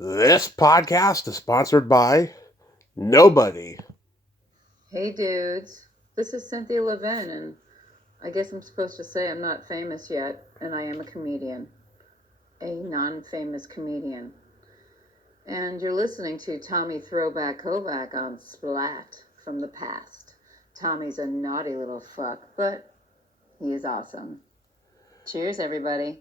This podcast is sponsored by nobody. Hey dudes, this is Cynthia Levin, and I guess I'm supposed to say I'm not famous yet, and I am a comedian. A non-famous comedian. And you're listening to Tommy Throwback Kovac on Splat from the past. Tommy's a naughty little fuck, but he is awesome. Cheers, everybody.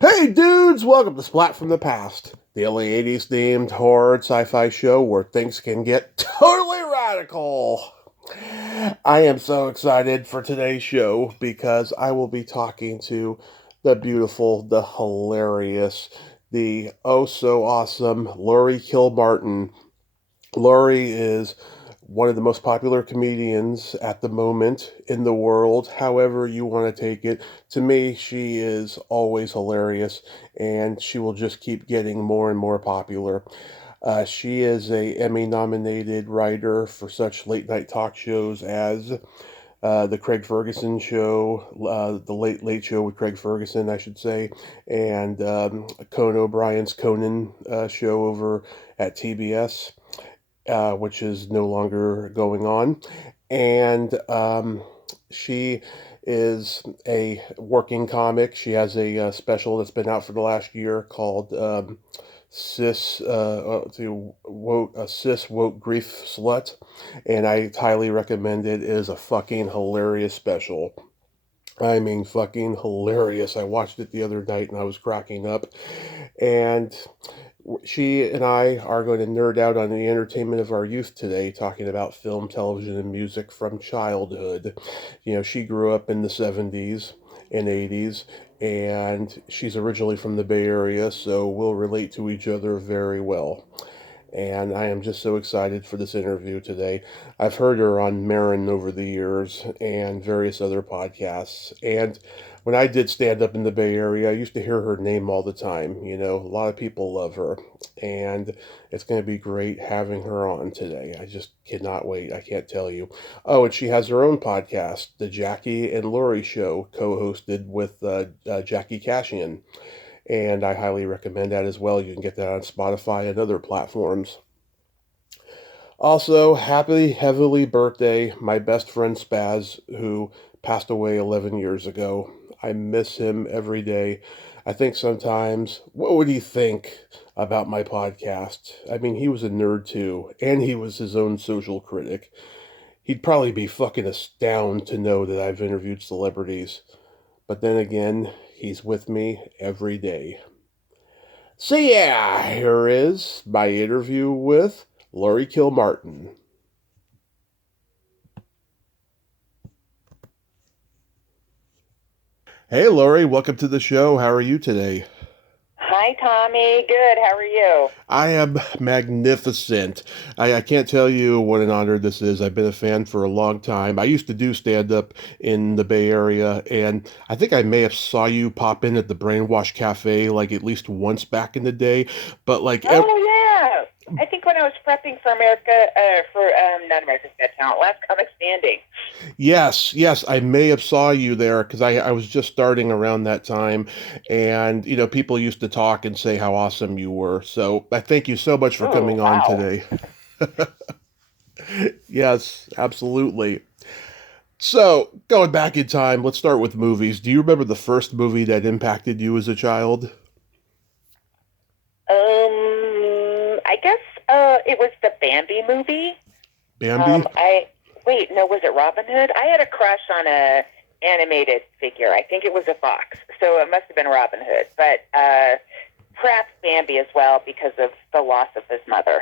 Hey dudes, welcome to Splat from the Past, the LA 80s themed horror sci-fi show where things can get totally radical. I am so excited for today's show because I will be talking to the beautiful, the hilarious, the oh so awesome Laurie Kilmartin. Laurie is one of the most popular comedians at the moment in the world, however you want to take it. To me, she is always hilarious, and she will just keep getting more and more popular. She is a Emmy-nominated writer for such late-night talk shows as the Craig Ferguson show, the Late Late Show with Craig Ferguson, I should say, and Conan O'Brien's Conan show over at TBS. Which is no longer going on. And she is a working comic. She has a special that's been out for the last year called Cis Woke Grief Slut, and I highly recommend it. It is a fucking hilarious special. I mean, fucking hilarious. I watched it the other night and I was cracking up. And she and I are going to nerd out on the entertainment of our youth today, talking about film, television, and music from childhood. You know, she grew up in the 70s and 80s, and she's originally from the Bay Area, so we'll relate to each other very well. And I am just so excited for this interview today. I've heard her on Marin over the years and various other podcasts. And when I did stand up in the Bay Area, I used to hear her name all the time. You know, a lot of people love her. And it's going to be great having her on today. I just cannot wait. I can't tell you. Oh, and she has her own podcast, The Jackie and Laurie Show, co hosted with Jackie Cashian, and I highly recommend that as well. You can get that on Spotify and other platforms. Also, happy heavily birthday, my best friend Spaz, who passed away 11 years ago. I miss him every day. I think sometimes, what would he think about my podcast? I mean, he was a nerd too, and he was his own social critic. He'd probably be fucking astounded to know that I've interviewed celebrities. But then again, he's with me every day. So yeah, here is my interview with Laurie Kilmartin. Hey Laurie, welcome to the show. How are you today? Hi, Tommy. Good. How are you? I am magnificent. I can't tell you what an honor this is. I've been a fan for a long time. I used to do stand-up in the Bay Area, and I think I may have saw you pop in at the Brainwash Cafe like at least once back in the day. But like, yeah. I think when I was prepping for not America's Got Talent, Last Comic Standing. Yes, I may have saw you there because I was just starting around that time, and you know people used to talk and say how awesome you were. So I thank you so much for Oh, coming on wow. today. Yes, absolutely. So going back in time, let's start with movies. Do you remember the first movie that impacted you as a child? I guess it was the Bambi movie. Bambi? Was it Robin Hood? I had a crush on a animated figure. I think it was a fox, so it must have been Robin Hood. But perhaps Bambi as well because of the loss of his mother.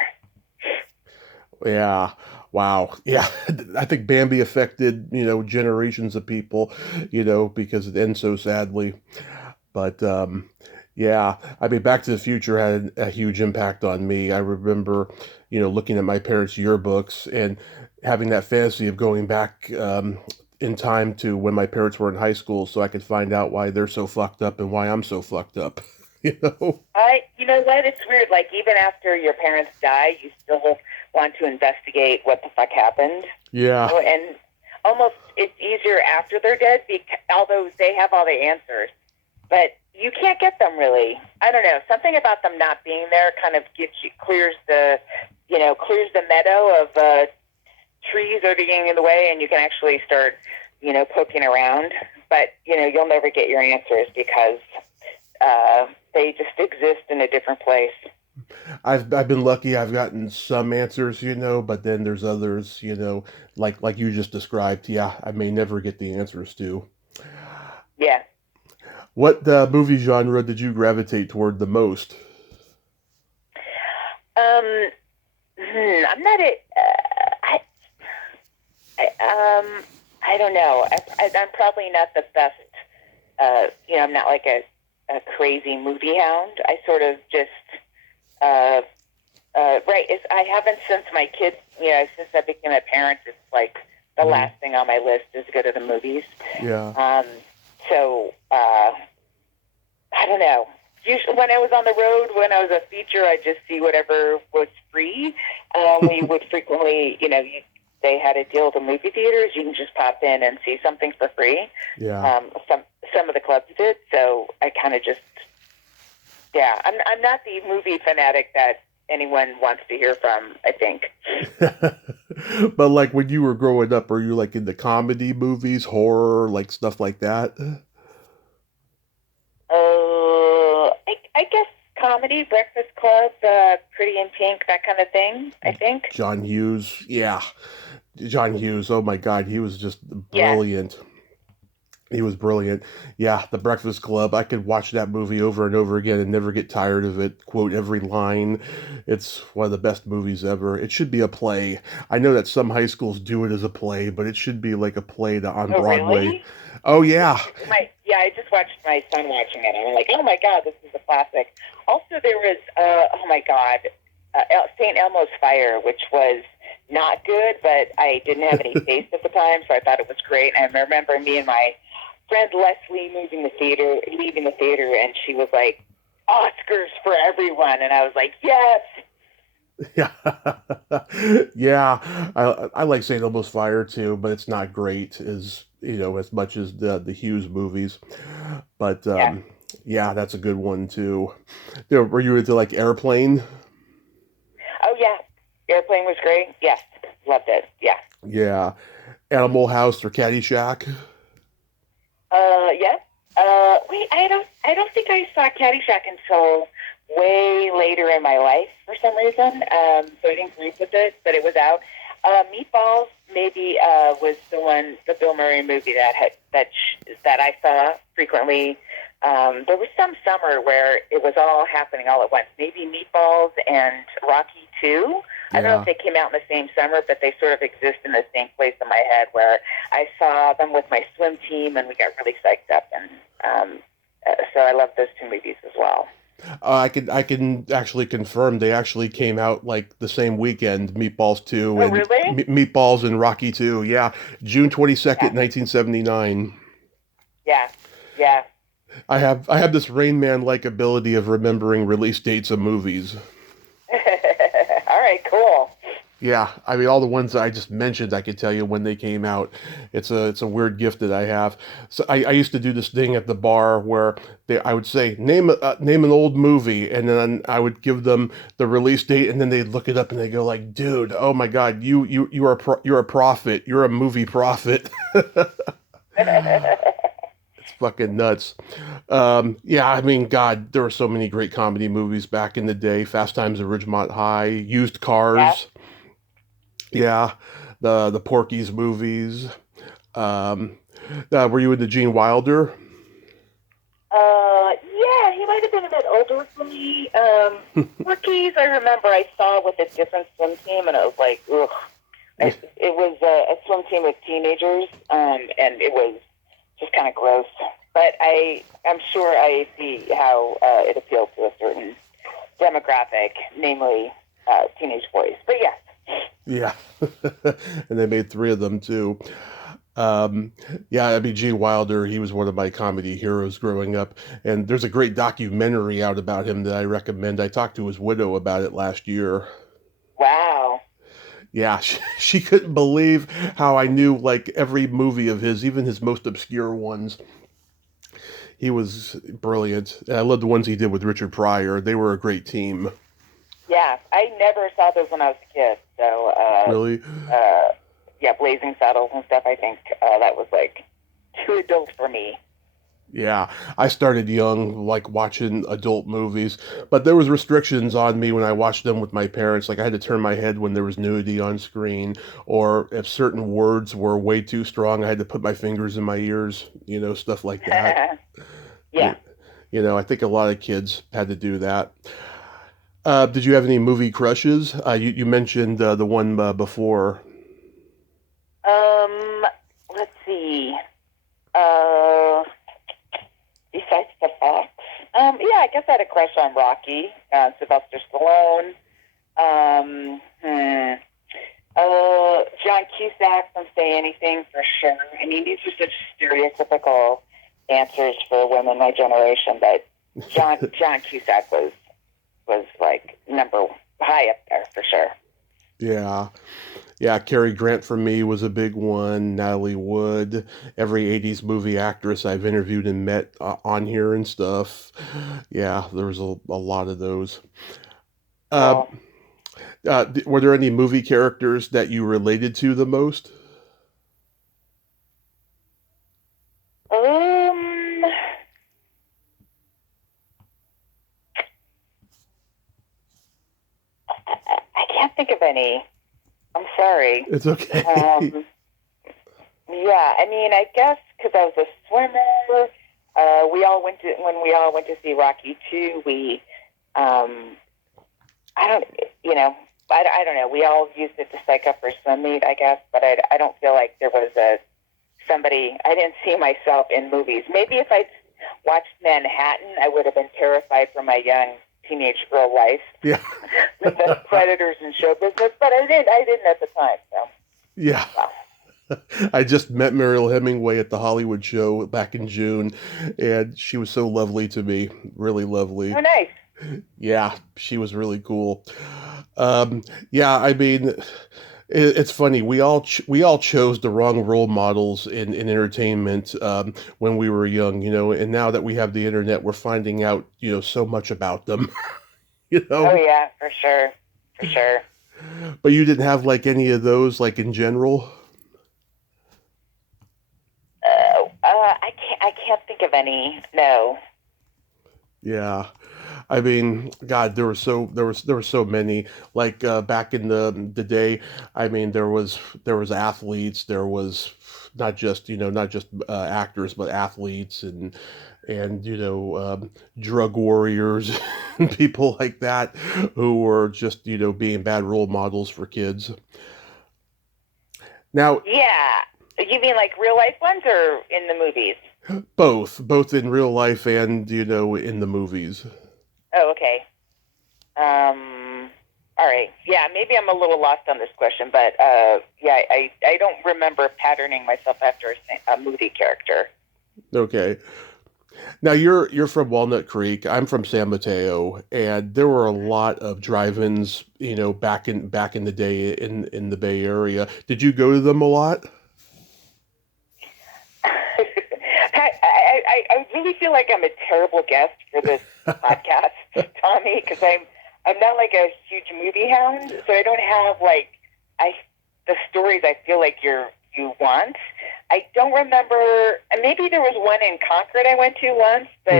Yeah. Wow. Yeah. I think Bambi affected, generations of people, because it ends so sadly. But yeah, I mean, Back to the Future had a huge impact on me. I remember, looking at my parents' yearbooks and having that fantasy of going back in time to when my parents were in high school so I could find out why they're so fucked up and why I'm so fucked up. You know what? It's weird. Like, even after your parents die, you still want to investigate what the fuck happened. Yeah. And almost it's easier after they're dead, although they have all the answers. But you can't get them really. I don't know. Something about them not being there kind of clears the meadow of trees that are getting in the way, and you can actually start, poking around. But, you'll never get your answers because they just exist in a different place. I've been lucky. I've gotten some answers, but then there's others, like you just described. Yeah, I may never get the answers to. Yeah. What movie genre did you gravitate toward the most? I'm not I don't know. I'm probably not the best. I'm not like a crazy movie hound. I sort of just right. I haven't since my kids. Since I became a parent, it's like the last thing on my list is go to the movies. Yeah. So I don't know. Usually, when I was on the road, when I was a feature, I just see whatever was free. We would frequently, they had a deal with the movie theaters. You can just pop in and see something for free. Yeah. Some of the clubs did, so I kind of just, I'm not the movie fanatic that anyone wants to hear from, I think. But like when you were growing up, were you like into comedy movies, horror, like stuff like that? I guess comedy, Breakfast Club, Pretty in Pink, that kind of thing, I think. John Hughes, yeah. John Hughes, oh my God, he was just brilliant. Yeah. He was brilliant. Yeah, The Breakfast Club. I could watch that movie over and over again and never get tired of it. Quote every line. It's one of the best movies ever. It should be a play. I know that some high schools do it as a play, but it should be like a play on Broadway. Really? Oh, yeah. I just watched my son watching it. I'm like, oh my God, this is a classic. Also, there was, St. Elmo's Fire, which was not good, but I didn't have any taste at the time, so I thought it was great. And I remember me and my friend Leslie leaving the theater, and she was like, Oscars for everyone. And I was like, yes. Yeah. Yeah. I like St. Elmo's Fire too, but it's not great as much as the Hughes movies. But yeah, that's a good one too. Were you into like Airplane? Oh yeah. Airplane was great. Yes. Loved it. Yeah. Yeah. Animal House or Caddyshack? Yeah. Wait, I don't think I saw Caddyshack until way later in my life for some reason. So I didn't agree with it, but it was out. Meatballs maybe was the Bill Murray movie that I saw frequently. There was some summer where it was all happening all at once. Maybe Meatballs and Rocky 2. I don't know if they came out in the same summer, but they sort of exist in the same place in my head where I saw them with my swim team and we got really psyched up. And so I love those two movies as well. I can actually confirm they actually came out like the same weekend, Meatballs 2 and really? Meatballs and Rocky 2. Yeah, June 22nd, 1979. Yeah. Yeah. I have this Rain Man-like ability of remembering release dates of movies. All right, cool. Yeah, I mean all the ones that I just mentioned, I could tell you when they came out. It's a weird gift that I have. So I used to do this thing at the bar where I would say name an old movie, and then I would give them the release date, and then they'd look it up and they go like, "Dude, oh my God, you're a prophet. You're a movie prophet." It's fucking nuts. Yeah, I mean, God, there were so many great comedy movies back in the day. Fast Times at Ridgemont High, Used Cars. Yeah, the Porky's movies. Were you into Gene Wilder? Yeah, he might have been a bit older for me. Porky's, I remember I saw with a different swim team, and I was like, ugh. It was a swim team with teenagers, and it was just kind of gross. But I'm sure I see how it appealed to a certain demographic, namely teenage boys. But yes. Yeah, and they made 3 of them too. Yeah, I mean, Gene Wilder, he was one of my comedy heroes growing up, and there's a great documentary out about him that I recommend. I talked to his widow about it last year. Wow. Yeah, she couldn't believe how I knew like every movie of his, even his most obscure ones. He was brilliant. I love the ones he did with Richard Pryor. They were a great team. Yeah, I never saw those when I was a kid. So, Really? yeah, Blazing Saddles and stuff. I think that was like too adult for me. Yeah, I started young, like watching adult movies, but there was restrictions on me when I watched them with my parents. Like I had to turn my head when there was nudity on screen, or if certain words were way too strong, I had to put my fingers in my ears, stuff like that. Yeah. I think a lot of kids had to do that. Did you have any movie crushes? You mentioned the one before. Um, let's see. Uh, Besides the Fox, yeah, I guess I had a crush on Rocky, Sylvester Stallone. John Cusack from Say Anything for sure. I mean, these are such stereotypical answers for women my generation, but John Cusack was like number high up there for sure. Yeah. Yeah, Cary Grant for me was a big one. Natalie Wood, every 80s movie actress I've interviewed and met on here and stuff. Yeah, there was a lot of those. Uh, Well, were there any movie characters that you related to the most? um, I can't think of any. I'm sorry. It's okay. Yeah, I mean, I guess because I was a swimmer, when we all went to see Rocky 2, I don't, I don't know. We all used it to psych up for swim meet, I guess, but I don't feel like there was somebody, I didn't see myself in movies. Maybe if I'd watched Manhattan, I would have been terrified for my young teenage girl life Yeah. with the predators and show business, but I didn't at the time, so. Yeah. Wow. I just met Mariel Hemingway at the Hollywood show back in June, and she was so lovely to me. Really lovely. Oh, nice. Yeah, she was really cool. Yeah, I mean, it's funny. We all chose the wrong role models in entertainment when we were young, and now that we have the internet, we're finding out, so much about them, Oh, yeah, for sure. For sure. But you didn't have like any of those, like in general. I can't think of any. No. Yeah. I mean, God, there were so many. Like back in the day, I mean, there was athletes, there was not just actors, but athletes and drug warriors and people like that who were just being bad role models for kids. Now, Yeah. You mean like real life ones or in the movies? both in real life and in the movies. Oh, okay. All right. Yeah, maybe I'm a little lost on this question, but yeah, I don't remember patterning myself after a movie character. Okay. Now you're from Walnut Creek. I'm from San Mateo, and there were a lot of drive-ins, back in the day in the Bay Area. Did you go to them a lot? I really feel like I'm a terrible guest for this podcast, Tommy, because I'm not like a huge movie hound, so I don't have like the stories I feel like you want. I don't remember. And maybe there was one in Concord I went to once, but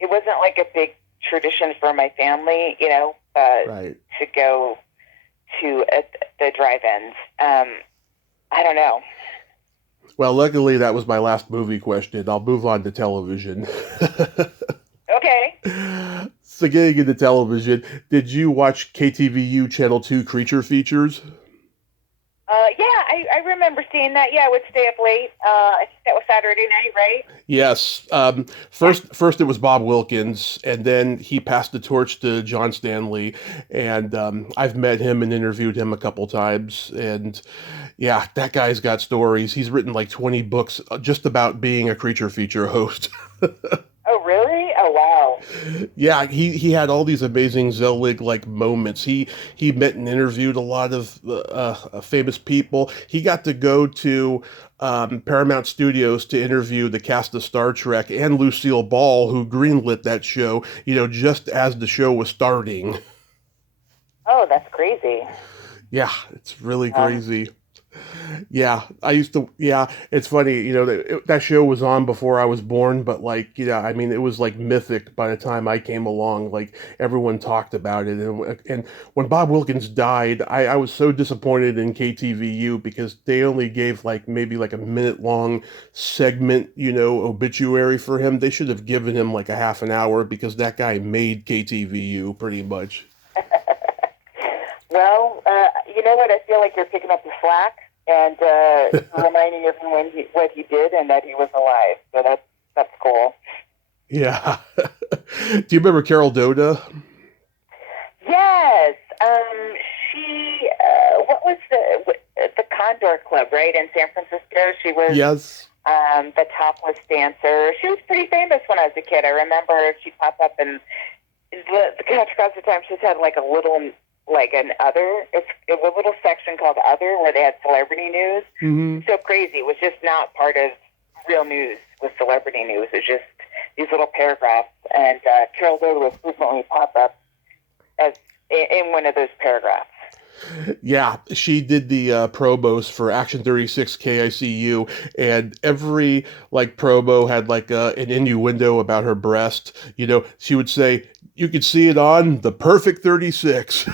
it wasn't like a big tradition for my family, Right. to go to the drive-ins. I don't know. Well, luckily that was my last movie question. I'll move on to television. Okay. So getting into television, did you watch KTVU Channel 2 Creature Features? Yeah, I remember seeing that. Yeah, I would stay up late. I think that was Saturday night, right? Yes. First it was Bob Wilkins, and then he passed the torch to John Stanley, and I've met him and interviewed him a couple times, and yeah, that guy's got stories. He's written like 20 books just about being a creature feature host. Oh, really? Oh, wow. Yeah, he had all these amazing Zelig like moments. He met and interviewed a lot of famous people. He got to go to Paramount Studios to interview the cast of Star Trek and Lucille Ball, who greenlit that show. Just as the show was starting. Oh, that's crazy. Yeah, it's really Um, crazy. Yeah, I used to. Yeah, it's funny. That show was on before I was born, but like, I mean, it was like mythic by the time I came along. Like everyone talked about it, and when Bob Wilkins died, I was so disappointed in KTVU because they only gave like maybe like a minute long segment, obituary for him. They should have given him like a half an hour because that guy made KTVU pretty much. well, you know what? I feel like you're picking up the slack and reminding everyone what he did and that he was alive. So that's cool. Yeah. Do you remember Carol Doda? Yes. She. What was the Condor Club, right, in San Francisco? She was. Yes. The topless dancer. She was pretty famous when I was a kid. I remember she popped up in the country across the time. She's had like a little, like an other. It's a little section called Other where they had celebrity news. Mm-hmm. So crazy. It was just not part of real news with celebrity news. It was just these little paragraphs. And Carol Doda was frequently pop up as in one of those paragraphs. Yeah, she did the promos for Action 36 KICU, and every like promo had like an innuendo about her breast. She would say, "You could see it on the perfect 36."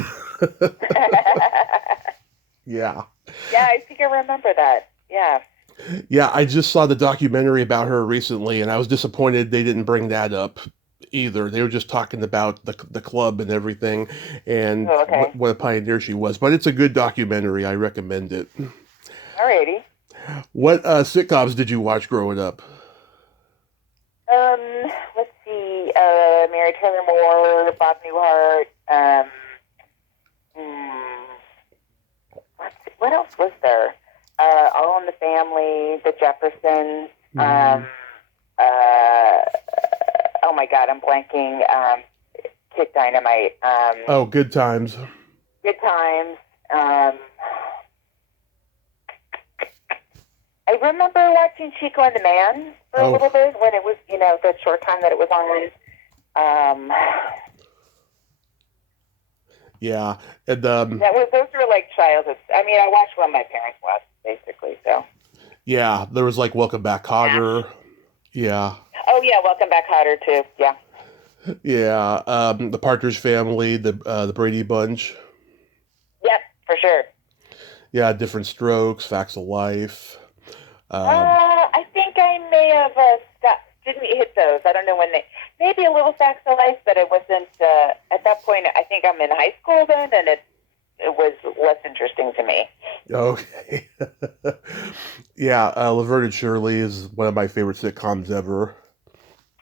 Yeah. Yeah, I think I remember that. Yeah. Yeah, I just saw the documentary about her recently, and I was disappointed they didn't bring that up either. They were just talking about the club and everything, and Oh, okay. what a pioneer she was. But it's a good documentary. I recommend it. Alrighty. What sitcoms did you watch growing up? Let's see. Mary Tyler Moore, Bob Newhart. What else was there? All in the Family, The Jeffersons. Oh my God, I'm blanking. Kid Dynamite. Oh, Good Times. Good Times. I remember watching Chico and the Man for a little bit when it was, the short time that it was on. Yeah, and those were like childhood. I mean, I watched what my parents watched, basically. So. Yeah, there was like Welcome Back, Kotter. Yeah. Oh yeah, Welcome Back, Kotter too. Yeah. Yeah, the Partridge Family, the Brady Bunch. Yep, for sure. Yeah, Different Strokes, Facts of Life. I think I may have didn't hit those. I don't know when maybe a little Facts of Life, but it wasn't, at that point, I think I'm in high school then, and it was less interesting to me. Okay. Yeah, Laverne and Shirley is one of my favorite sitcoms ever.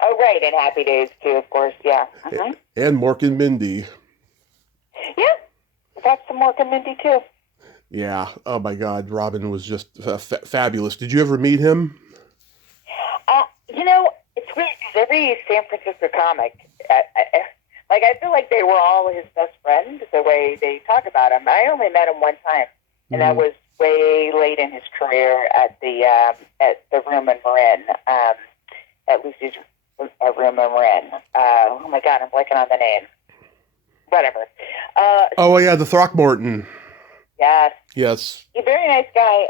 Oh, right, and Happy Days too, of course, yeah. Mm-hmm. And Mork and Mindy. Yeah, that's some Mork and Mindy too. Yeah, oh my God, Robin was just fabulous. Did you ever meet him? It's weird because every San Francisco comic, I feel like they were all his best friends, the way they talk about him. I only met him one time, and that was way late in his career at the Room in Marin, at Lucy's Room in Marin. Oh my God, I'm blanking on the name. Whatever. Oh yeah, the Throckmorton. Yes. Yes. He's a very nice guy,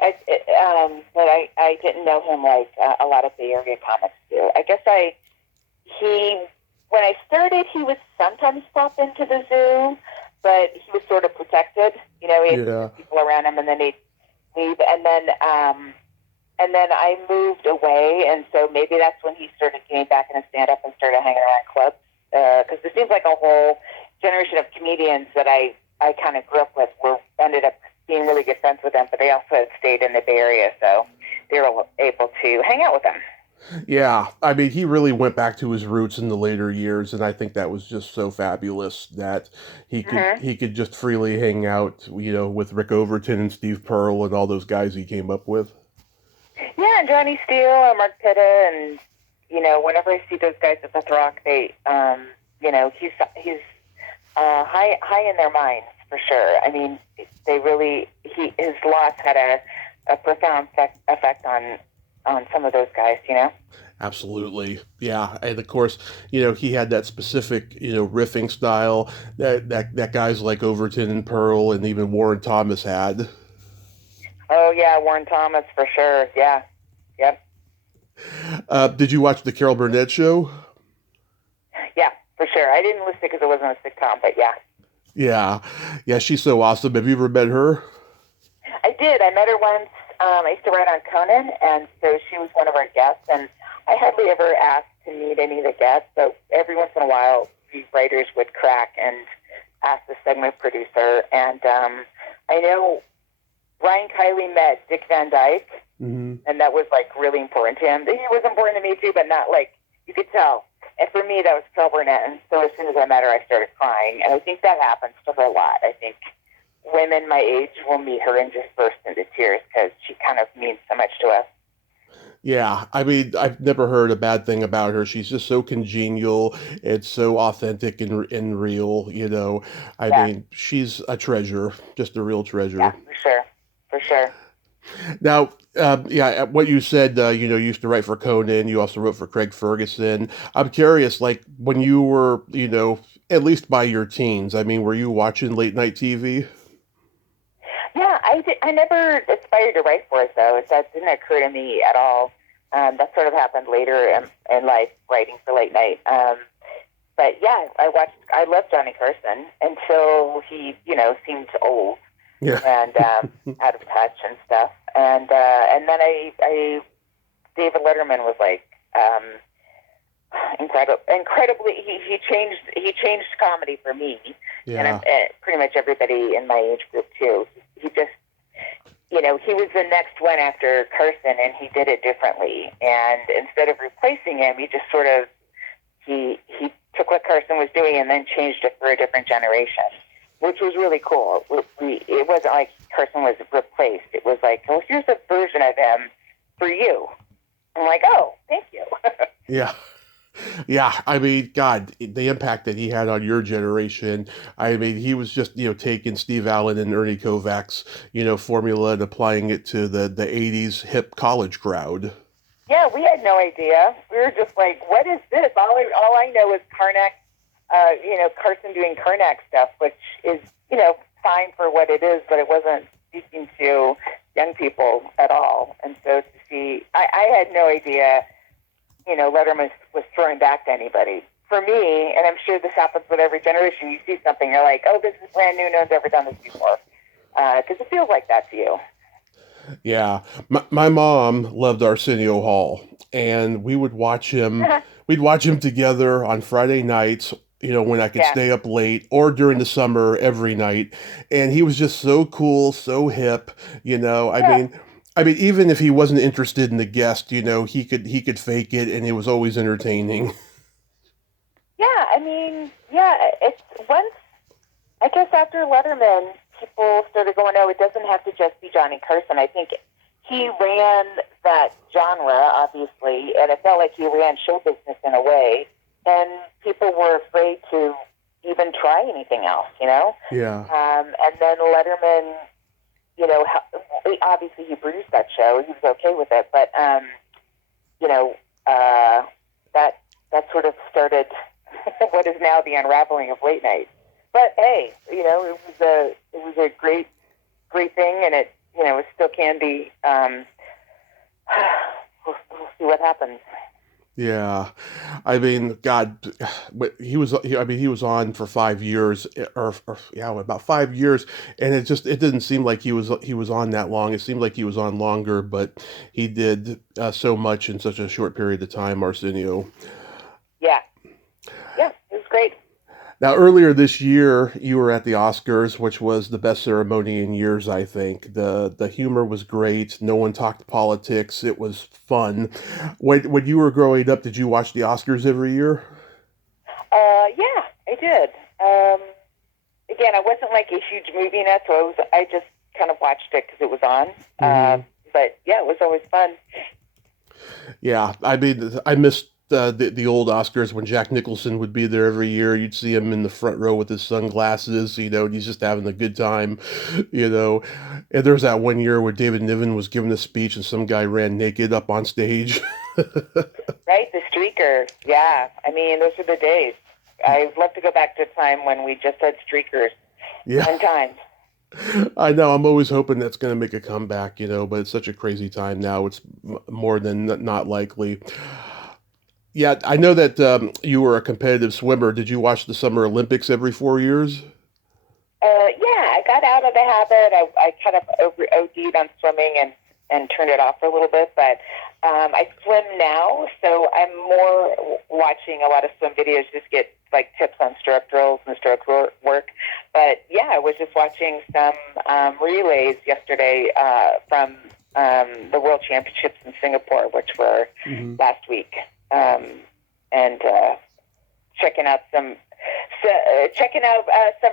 but I didn't know him like a lot of Bay Area comics do. I guess when I started, he would sometimes pop into the zoo, but he was sort of protected. He had people around him, and then he'd leave. And then I moved away, and so maybe that's when he started getting back into stand-up and started hanging around clubs. Because it seems like a whole generation of comedians that I kind of grew up with ended up being really good friends with them, but they also stayed in the Bay Area, so they were able to hang out with them. Yeah, I mean, he really went back to his roots in the later years, and I think that was just so fabulous that he could just freely hang out, with Rick Overton and Steve Pearl and all those guys he came up with. Yeah, and Johnny Steele and Mark Pitta, and whenever I see those guys at the Throck, they he's high in their minds for sure. I mean, his loss had a profound effect on some of those guys. Absolutely. Yeah. And of course, he had that specific, riffing style that guys like Overton and Pearl and even Warren Thomas had. Oh yeah, Warren Thomas for sure. Yeah. Yep. Did you watch the Carol Burnett show? Yeah, for sure. I didn't listen because it wasn't a sitcom, but yeah. Yeah. Yeah, she's so awesome. Have you ever met her? I did. I met her once. I used to write on Conan, and so she was one of our guests, and I hardly ever asked to meet any of the guests, so every once in a while, the writers would crack and ask the segment producer, and I know Ryan Kiley met Dick Van Dyke, and that was, like, really important to him. He was important to me, too, but not, like, you could tell. And for me, that was Carol Burnett, and so as soon as I met her, I started crying, and I think that happens to her a lot. I think women my age will meet her and just burst into tears because she kind of means so much to us. Yeah, I mean, I've never heard a bad thing about her. She's just so congenial. It's so authentic and real, I mean, she's a treasure, just a real treasure. Yeah, for sure. Now, what you said, you used to write for Conan. You also wrote for Craig Ferguson. I'm curious, like, when you were, at least by your teens, I mean, were you watching late night TV? Yeah, I never aspired to write for it, though. That didn't occur to me at all. That sort of happened later in life, writing for late night. But yeah, I loved Johnny Carson until he, seemed old. Yeah. And out of touch and stuff. And then David Letterman was like incredibly. He changed comedy for me, and pretty much everybody in my age group too. He just, he was the next one after Carson, and he did it differently. And instead of replacing him, he just sort of he took what Carson was doing and then changed it for a different generation, which was really cool. It wasn't like Carson was replaced. It was like, well, here's a version of him for you. I'm like, oh, thank you. Yeah. Yeah, I mean, God, the impact that he had on your generation. I mean, he was just, taking Steve Allen and Ernie Kovac's, formula and applying it to the 80s hip college crowd. Yeah, we had no idea. We were just like, what is this? All I know is Karnak, Carson doing Karnak stuff, which is, fine for what it is, but it wasn't speaking to young people at all. And so to see, I had no idea, Letterman was throwing back to anybody. For me, and I'm sure this happens with every generation, you see something, you're like, oh, this is brand new, no one's ever done this before. Because it feels like that to you. Yeah. My mom loved Arsenio Hall, and we would watch him. We'd watch him together on Friday nights, when I could stay up late, or during the summer every night. And he was just so cool, so hip, I mean, even if he wasn't interested in the guest, he could fake it, and it was always entertaining. Yeah, I mean, it's once, I guess after Letterman, people started going, oh, it doesn't have to just be Johnny Carson. I think he ran that genre, obviously, and it felt like he ran show business in a way, and people were afraid to even try anything else, Yeah. And then Letterman, obviously he produced that show. He was okay with it, but, that sort of started what is now the unraveling of late night. But hey, it was a great thing, and it, it still can be. We'll see what happens. Yeah, I mean, God, he was on for 5 years, about 5 years, and it didn't seem like he was on that long. It seemed like he was on longer, but he did so much in such a short period of time, Arsenio. Yeah, it was great. Now, earlier this year, you were at the Oscars, which was the best ceremony in years, I think. The humor was great. No one talked politics. It was fun. When you were growing up, did you watch the Oscars every year? Yeah, I did. Again, I wasn't like a huge movie nut, so I just kind of watched it because it was on. Mm-hmm. But yeah, it was always fun. Yeah, I mean, I missed the old Oscars when Jack Nicholson would be there every year. You'd see him in the front row with his sunglasses, and he's just having a good time, you know. And there was that one year where David Niven was giving a speech and some guy ran naked up on stage. Right, the streaker. Yeah, I mean, those are the days. I'd love to go back to a time when we just had streakers. Yeah. Fun times. I know. I'm always hoping that's going to make a comeback, but it's such a crazy time now. It's more than not likely. Yeah, I know that you were a competitive swimmer. Did you watch the Summer Olympics every 4 years? Yeah, I got out of the habit. I kind of OD'd on swimming and turned it off for a little bit, but I swim now, so I'm more watching a lot of swim videos, just get like tips on stroke drills and stroke work. But yeah, I was just watching some relays yesterday from the World Championships in Singapore, which were last week, and checking out some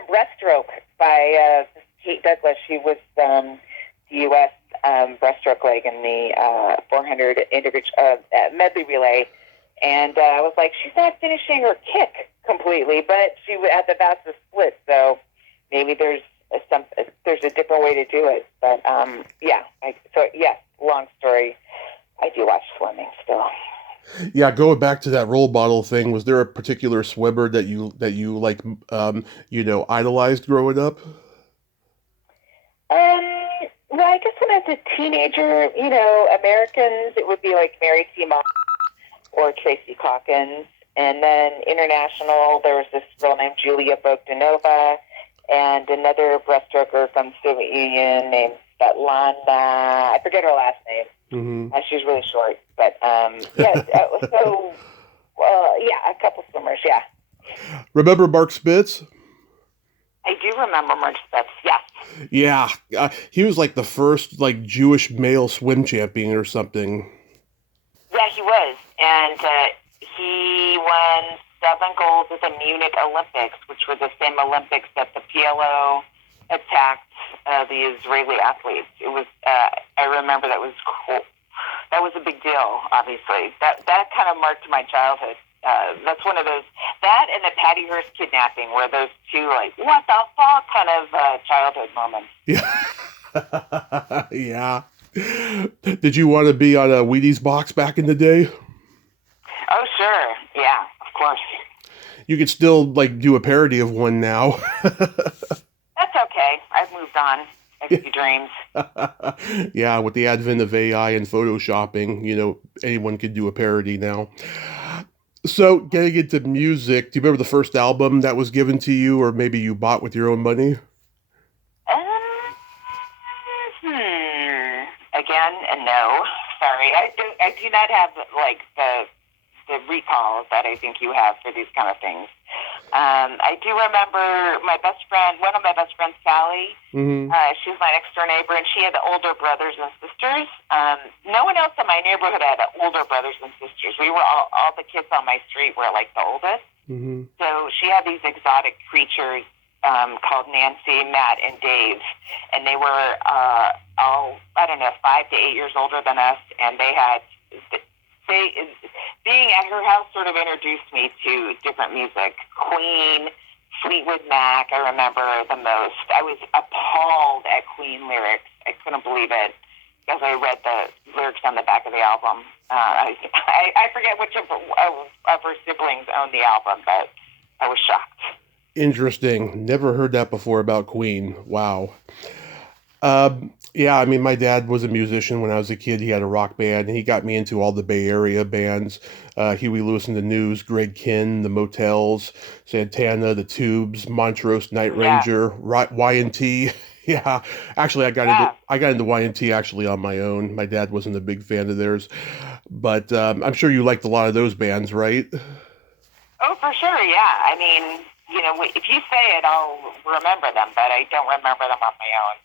breaststroke by Kate Douglas. She was the U.S. Breaststroke leg in the 400 medley relay, and I was like, she's not finishing her kick completely, but she had the fastest split, so maybe there's a different way to do it. But long story, I do watch swimming still. Yeah, going back to that role model thing, was there a particular swimmer that you like, idolized growing up? Well, I guess when I was a teenager, Americans, it would be like Mary T. Moss or Tracy Calkins. And then international, there was this girl named Julia Bogdanova and another breaststroker from the Soviet Union named Svetlana. I forget her last name. Mm-hmm. She's really short. But, a couple swimmers, yeah. Remember Mark Spitz? I do remember Mark Spitz, yes. Yeah, he was like the first Jewish male swim champion or something. Yeah, he was, and he won 7 golds at the Munich Olympics, which were the same Olympics that the PLO attacked the Israeli athletes. It was, I remember that was cool. That was a big deal, obviously. That kind of marked my childhood. That's one of those, that and the Patty Hearst kidnapping were those two, what the fuck kind of childhood moments. Yeah. Yeah. Did you want to be on a Wheaties box back in the day? Oh, sure. Yeah, of course. You could still, do a parody of one now. That's okay. I've moved on. I have a few dreams. Yeah, with the advent of AI and photoshopping, anyone could do a parody now. So, getting into music, do you remember the first album that was given to you, or maybe you bought with your own money? Again, no. Sorry, I do not have the recall that I think you have for these kind of things. I do remember one of my best friends, Sally. Mm-hmm. She was my next door neighbor, and she had older brothers and sisters. No one else in my neighborhood had older brothers and sisters. We were all the kids on my street were the oldest. Mm-hmm. So she had these exotic creatures called Nancy, Matt, and Dave, and they were all 5 to 8 years older than us, and being at her house sort of introduced me to different music. Queen, Fleetwood Mac, I remember the most. I was appalled at Queen lyrics. I couldn't believe it as I read the lyrics on the back of the album. I forget which of her siblings owned the album, but I was shocked. Interesting. Never heard that before about Queen. Wow. Yeah, I mean, my dad was a musician when I was a kid. He had a rock band, and he got me into all the Bay Area bands. Huey Lewis and the News, Greg Kihn, the Motels, Santana, the Tubes, Montrose, Night Ranger, Y&T. Yeah, actually, I got into Y&T actually on my own. My dad wasn't a big fan of theirs, but I'm sure you liked a lot of those bands, right? Oh, for sure, yeah. I mean, if you say it, I'll remember them, but I don't remember them on my own.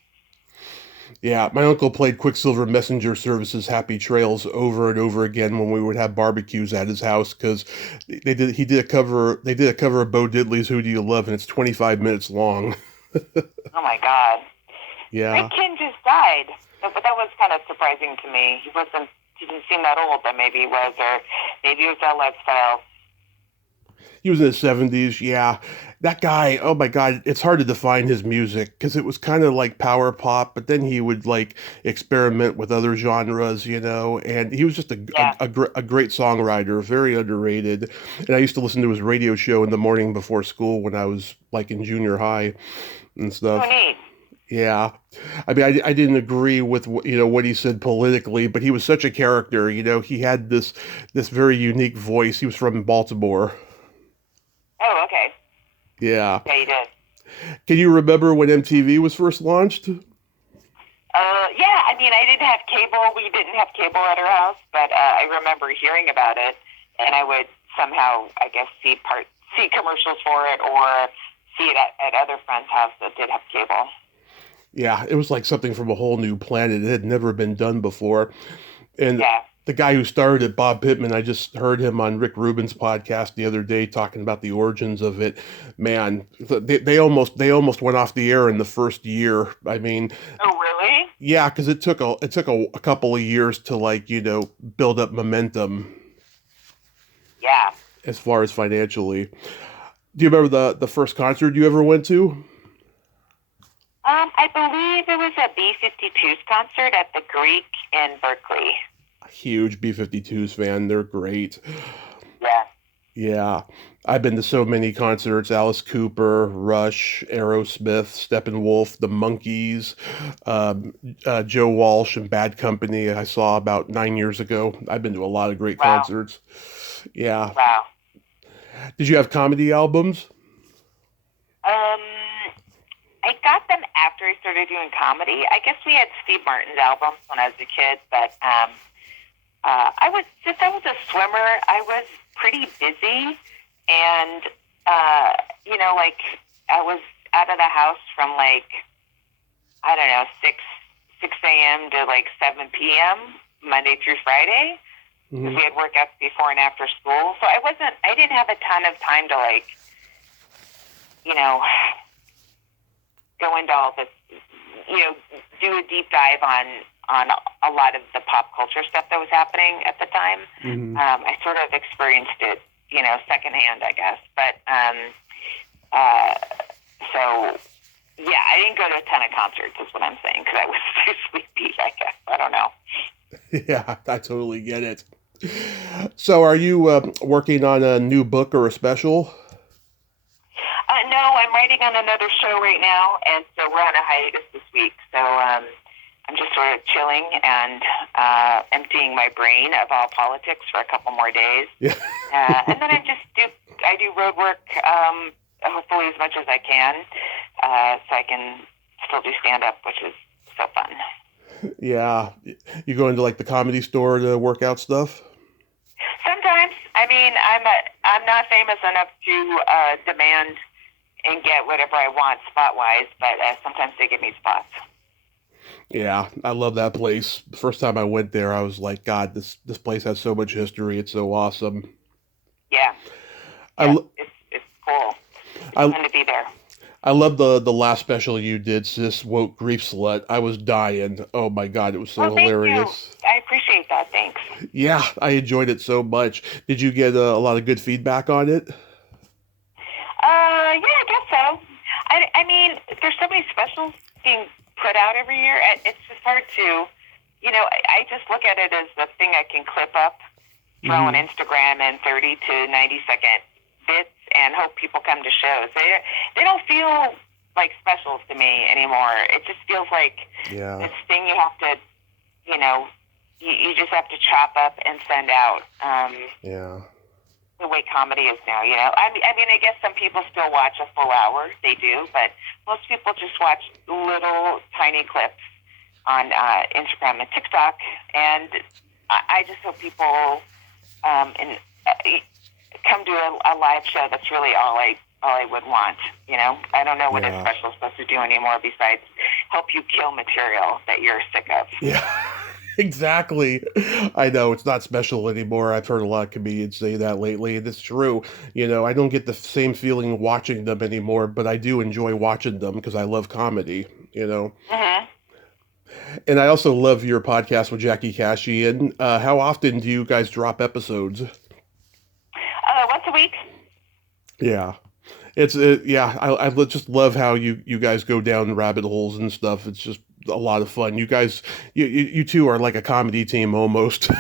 Yeah, my uncle played Quicksilver Messenger Service's Happy Trails over and over again when we would have barbecues at his house, because they did a cover of Bo Diddley's Who Do You Love, and it's 25 minutes long. Oh my God. Yeah. Greg Kihn just died, but that was kind of surprising to me. He wasn't didn't seem that old, but maybe he was, or maybe it was that lifestyle. He was in his 70s, yeah. That guy, oh my God, it's hard to define his music because it was kind of like power pop, but then he would like experiment with other genres, and he was just Yeah. a great songwriter, very underrated. And I used to listen to his radio show in the morning before school when I was like in junior high and Oh, stuff. neat. Yeah. I mean, I didn't agree with what he said politically, but he was such a character, he had this very unique voice. He was from Baltimore. Oh, okay. Yeah. Yeah, you did. Can you remember when MTV was first launched? Yeah, I mean, I didn't have cable. We didn't have cable at our house, but I remember hearing about it, and I would somehow, I guess, see commercials for it or see it at other friends' house that did have cable. Yeah, it was like something from a whole new planet. It had never been done before. And Yeah. the guy who started it, Bob Pittman, I just heard him on Rick Rubin's podcast the other day talking about the origins of it. Man, they almost went off the air in the first year. I mean, Oh, really? yeah, because it took a couple of years to build up momentum. Yeah. As far as financially. Do you remember the first concert you ever went to? I believe it was a B-52s concert at the Greek in Berkeley. Huge B-52s fan. They're great. Yeah. Yeah. I've been to so many concerts. Alice Cooper, Rush, Aerosmith, Steppenwolf, The Monkees, Joe Walsh and Bad Company I saw about 9 years ago. I've been to a lot of great concerts. Yeah. Wow. Did you have comedy albums? I got them after I started doing comedy. I guess we had Steve Martin's albums when I was a kid, but since I was a swimmer, I was pretty busy, and I was out of the house from I don't know, 6 a.m. to 7 p.m. Monday through Friday. Mm-hmm. We had workouts before and after school, so I didn't have a ton of time to go into all this, do a deep dive on a lot of the pop culture stuff that was happening at the time. Mm-hmm. I sort of experienced it, secondhand, I guess. But so yeah, I didn't go to a ton of concerts, is what I'm saying, because I was too sleepy, I guess. I don't know. Yeah, I totally get it. So are you working on a new book or a special? No, I'm writing on another show right now, and so we're on a hiatus this week. So I'm just sort of chilling and emptying my brain of all politics for a couple more days. Yeah. And then I do road work, hopefully as much as I can, so I can still do stand-up, which is so fun. Yeah. You go into the comedy store to work out stuff? Sometimes. I mean, I'm not famous enough to demand and get whatever I want spot-wise, but sometimes they give me spots. Yeah, I love that place. The first time I went there, I was like, God, this place has so much history. It's so awesome. Yeah. It's cool. It's fun to be there. I love the last special you did, Sis Woke Grief Slut. I was dying. Oh my God, it was so hilarious. Thank you. I appreciate that. Thanks. Yeah, I enjoyed it so much. Did you get a lot of good feedback on it? Yeah, I guess so. I mean, there's so many specials being put out every year. It's just hard to, I just look at it as a thing I can clip up, throw on Instagram in 30 to 90-second bits, and hope people come to shows. They don't feel like specials to me anymore. It just feels like this thing you have to, you just have to chop up and send out. The way comedy is now, I mean, I guess some people still watch a full hour. They do, but most people just watch little tiny clips on Instagram and TikTok. And I just hope people come to a live show. That's really all I would want. I don't know what a special is supposed to do anymore besides help you kill material that you're sick of. Yeah. Exactly. I know it's not special anymore. I've heard a lot of comedians say that lately, and it's true. I don't get the same feeling watching them anymore, but I do enjoy watching them because I love comedy. Mm-hmm. And I also love your podcast with Jackie Cashian. How often do you guys drop episodes? Once a week. Yeah. Yeah, I just love how you guys go down rabbit holes and stuff. It's just a lot of fun. You guys, you two are like a comedy team almost.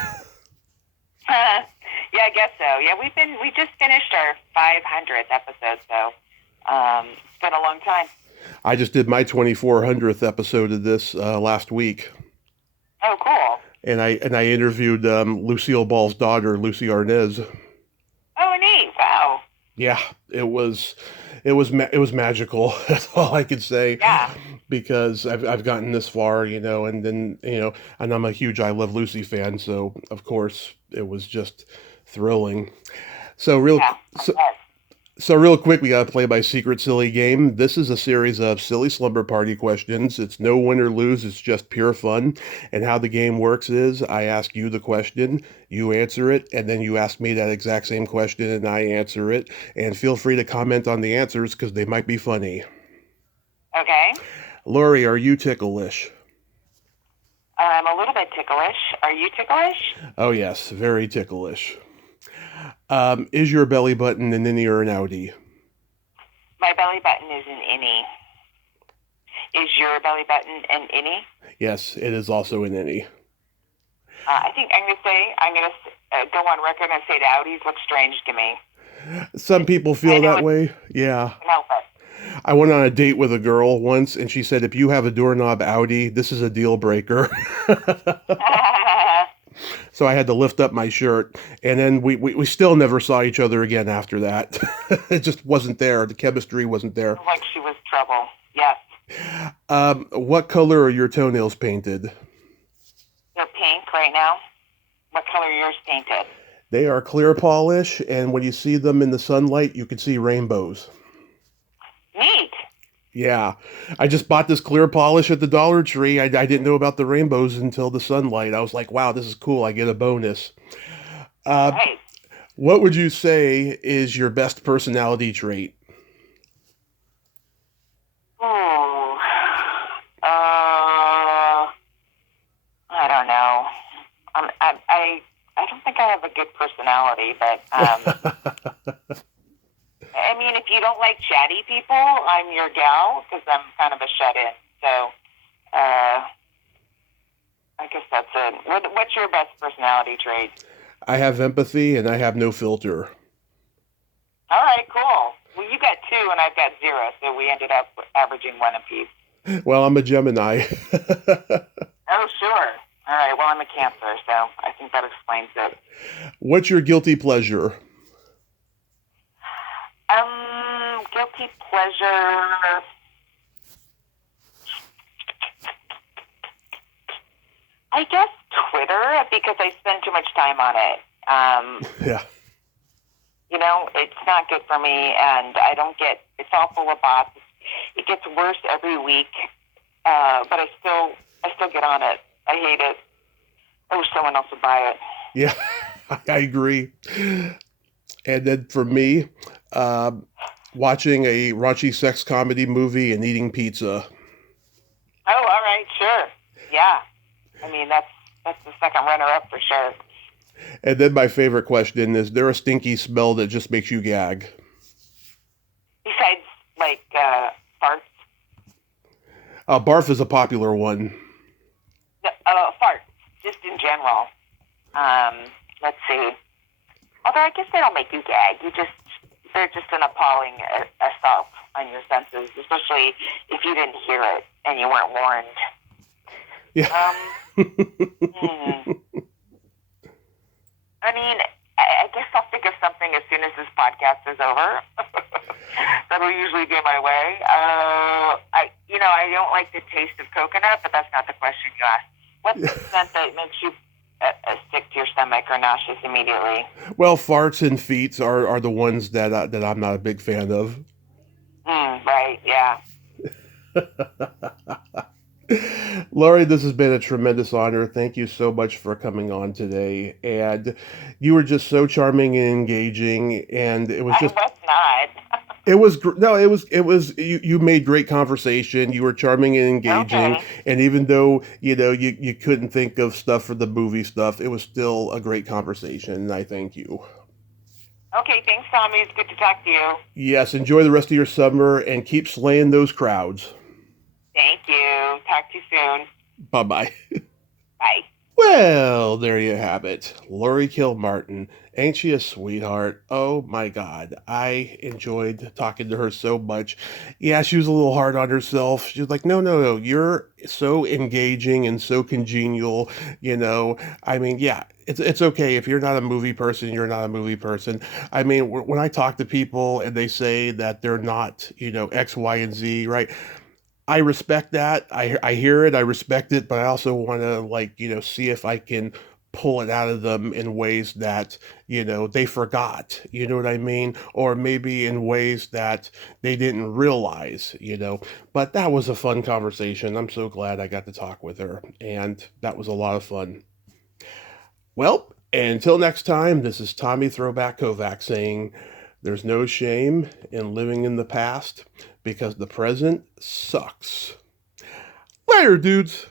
Yeah, I guess so. Yeah, we just finished our 500th episode, so it's been a long time. I just did my 2400th episode of this last week. Oh, cool. And I interviewed Lucille Ball's daughter, Lucy Arnez. Oh, neat! Wow. Yeah, it was magical. That's all I could say. Yeah. Because I've gotten this far, and then and I'm a huge I Love Lucy fan, so of course it was just thrilling. So real quick, we gotta play my secret silly game. This is a series of silly slumber party questions. It's no win or lose, it's just pure fun. And how the game works is I ask you the question, you answer it, and then you ask me that exact same question and I answer it. And feel free to comment on the answers because they might be funny. Okay. Laurie, are you ticklish? I'm a little bit ticklish. Are you ticklish? Oh yes, very ticklish. Is your belly button an innie or an outie? My belly button is an innie. Is your belly button an innie? Yes, it is also an innie. I think I'm going to go on record and say the outies look strange to me. Some people feel that way. Yeah. I can help it. I went on a date with a girl once, and she said, if you have a doorknob outie, this is a deal breaker. So I had to lift up my shirt, and then we still never saw each other again after that. It just wasn't there. The chemistry wasn't there. Like she was trouble. Yes. What color are your toenails painted? They're pink right now. What color are yours painted? They are clear polish, and when you see them in the sunlight, you can see rainbows. Neat. Yeah. I just bought this clear polish at the Dollar Tree. I didn't know about the rainbows until the sunlight. I was like, wow, this is cool. I get a bonus. Right. What would you say is your best personality trait? Oh, I don't know. I don't think I have a good personality, but I mean, if you don't like chatty people, I'm your gal because I'm kind of a shut-in. So, I guess that's it. What's your best personality trait? I have empathy and I have no filter. All right, cool. Well, you got 2 and I've got 0, so we ended up averaging 1 apiece. Well, I'm a Gemini. Oh, sure. All right, well, I'm a Cancer, so I think that explains it. What's your guilty pleasure? Guilty pleasure. I guess Twitter, because I spend too much time on it. Yeah. It's not good for me, and it's all full of bots. It gets worse every week, but I still get on it. I hate it. I wish someone else would buy it. Yeah, I agree. And then for me, watching a raunchy sex comedy movie and eating pizza. Oh, all right, sure. Yeah. I mean, that's the second runner-up for sure. And then my favorite question is there a stinky smell that just makes you gag? Besides, like, farts? Barf is a popular one. Farts, just in general. Let's see. Although I guess they don't make you gag. They're just an appalling assault on your senses, especially if you didn't hear it and you weren't warned. Yeah. I mean, I guess I'll think of something as soon as this podcast is over. That'll usually be my way. I don't like the taste of coconut, but that's not the question you asked. What's the scent that makes you stick to your stomach or nauseous immediately? Well, farts and feets are the ones that I'm not a big fan of. Right, yeah. Laurie, this has been a tremendous honor. Thank you so much for coming on today. And you were just so charming and engaging, and it was just... I was not. It was no, it was you made great conversation. You were charming and engaging, Okay. and even though you couldn't think of stuff for the movie stuff, it was still a great conversation. And I thank you. Okay, thanks, Tommy. It's good to talk to you. Yes, enjoy the rest of your summer and keep slaying those crowds. Thank you. Talk to you soon. Bye bye. Bye. Well, there you have it. Laurie Kilmartin. Ain't she a sweetheart? Oh my God. I enjoyed talking to her so much. Yeah, she was a little hard on herself. She was like, no, no, no. You're so engaging and so congenial. I mean, yeah, it's okay. If you're not a movie person, you're not a movie person. I mean, when I talk to people and they say that they're not, X, Y, and Z, right? I respect that. I hear it. I respect it, but I also want to see if I can pull it out of them in ways that they forgot. You know what I mean? Or maybe in ways that they didn't realize. But that was a fun conversation. I'm so glad I got to talk with her, and that was a lot of fun. Well, until next time, this is Tommy Throwback Kovac saying there's no shame in living in the past because the present sucks. Later, dudes.